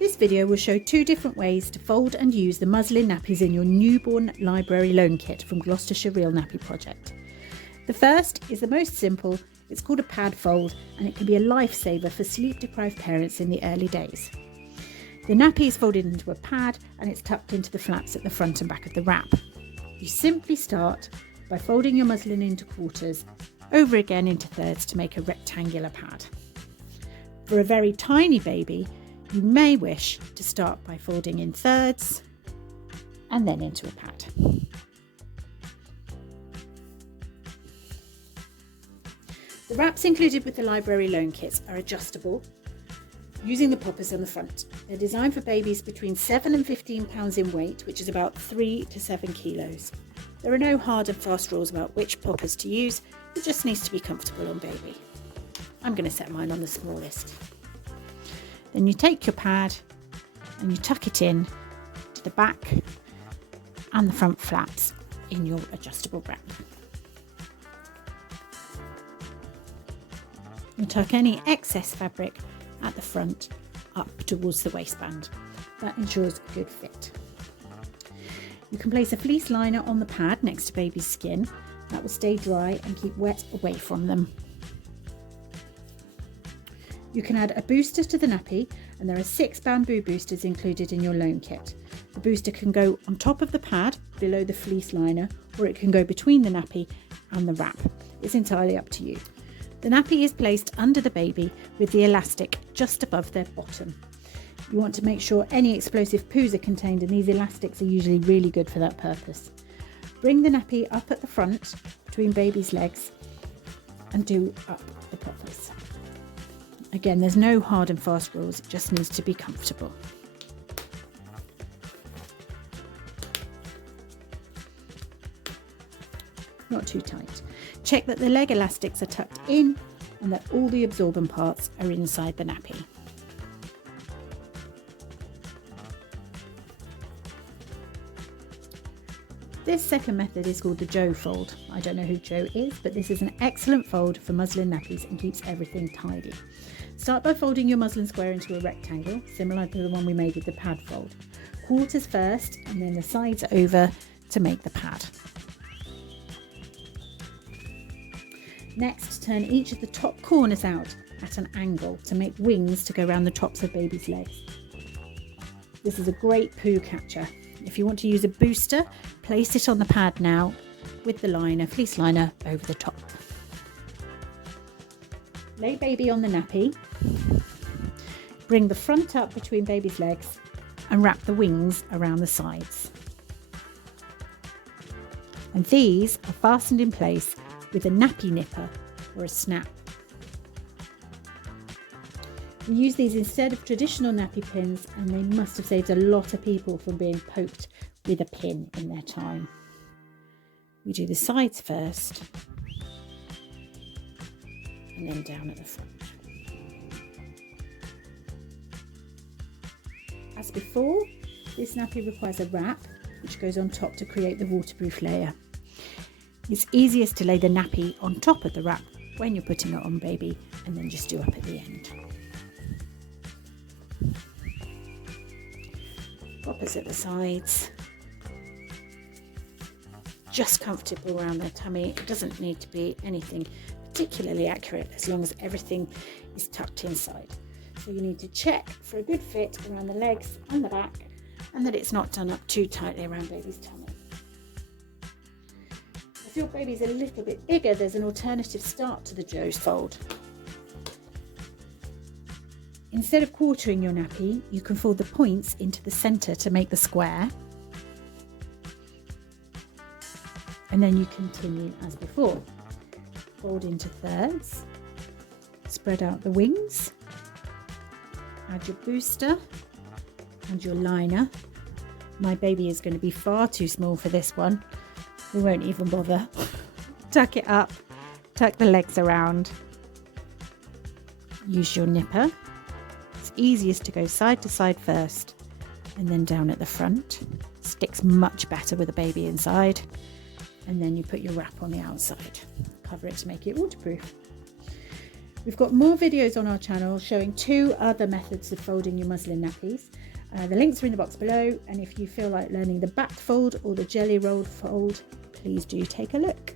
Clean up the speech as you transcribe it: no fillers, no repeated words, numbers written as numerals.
This video will show 2 different ways to fold and use the muslin nappies in your newborn library loan kit from Gloucestershire Real Nappy Project. The first is the most simple. It's called a pad fold, and it can be a lifesaver for sleep-deprived parents in the early days. The nappy is folded into a pad and it's tucked into the flaps at the front and back of the wrap. You simply start by folding your muslin into quarters, over again into thirds to make a rectangular pad. For a very tiny baby, you may wish to start by folding in thirds and then into a pad. The wraps included with the library loan kits are adjustable using the poppers on the front. They're designed for babies between 7 and 15 pounds in weight, which is about 3 to 7 kilos. There are no hard and fast rules about which poppers to use. It just needs to be comfortable on baby. I'm going to set mine on the smallest. Then you take your pad and you tuck it in to the back and the front flaps in your adjustable wrap. You tuck any excess fabric at the front up towards the waistband. That ensures a good fit. You can place a fleece liner on the pad next to baby's skin. That will stay dry and keep wet away from them. You can add a booster to the nappy, and there are 6 bamboo boosters included in your loan kit. The booster can go on top of the pad below the fleece liner, or it can go between the nappy and the wrap. It's entirely up to you. The nappy is placed under the baby with the elastic just above their bottom. You want to make sure any explosive poos are contained, and these elastics are usually really good for that purpose. Bring the nappy up at the front between baby's legs and do up the poppers. Again, there's no hard and fast rules, it just needs to be comfortable. Not too tight. Check that the leg elastics are tucked in and that all the absorbent parts are inside the nappy. This second method is called the Joe fold. I don't know who Joe is, but this is an excellent fold for muslin nappies and keeps everything tidy. Start by folding your muslin square into a rectangle, similar to the one we made with the pad fold. Quarters first and then the sides over to make the pad. Next, turn each of the top corners out at an angle to make wings to go around the tops of baby's legs. This is a great poo catcher. If you want to use a booster, place it on the pad now with the liner, fleece liner over the top. Lay baby on the nappy, bring the front up between baby's legs and wrap the wings around the sides. And these are fastened in place with a nappy nipper or a snap. We use these instead of traditional nappy pins, and they must have saved a lot of people from being poked with a pin in their time. We do the sides first and then down at the front. As before, this nappy requires a wrap which goes on top to create the waterproof layer. It's easiest to lay the nappy on top of the wrap when you're putting it on baby, and then just do up at the end. Poppers at the sides, just comfortable around their tummy. It doesn't need to be anything particularly accurate as long as everything is tucked inside. So you need to check for a good fit around the legs and the back, and that it's not done up too tightly around baby's tummy. If your baby's a little bit bigger, there's an alternative start to the Joe's fold. Instead of quartering your nappy, you can fold the points into the centre to make the square. And then you continue as before. Fold into thirds, spread out the wings, add your booster and your liner. My baby is going to be far too small for this one. We won't even bother. Tuck it up, tuck the legs around. Use your nipper. It's easiest to go side to side first and then down at the front. Sticks much better with a baby inside. And then you put your wrap on the outside. Cover it to make it waterproof. We've got more videos on our channel showing 2 other methods of folding your muslin nappies. The links are in the box below, and if you feel like learning the back fold or the jelly rolled fold, please do take a look.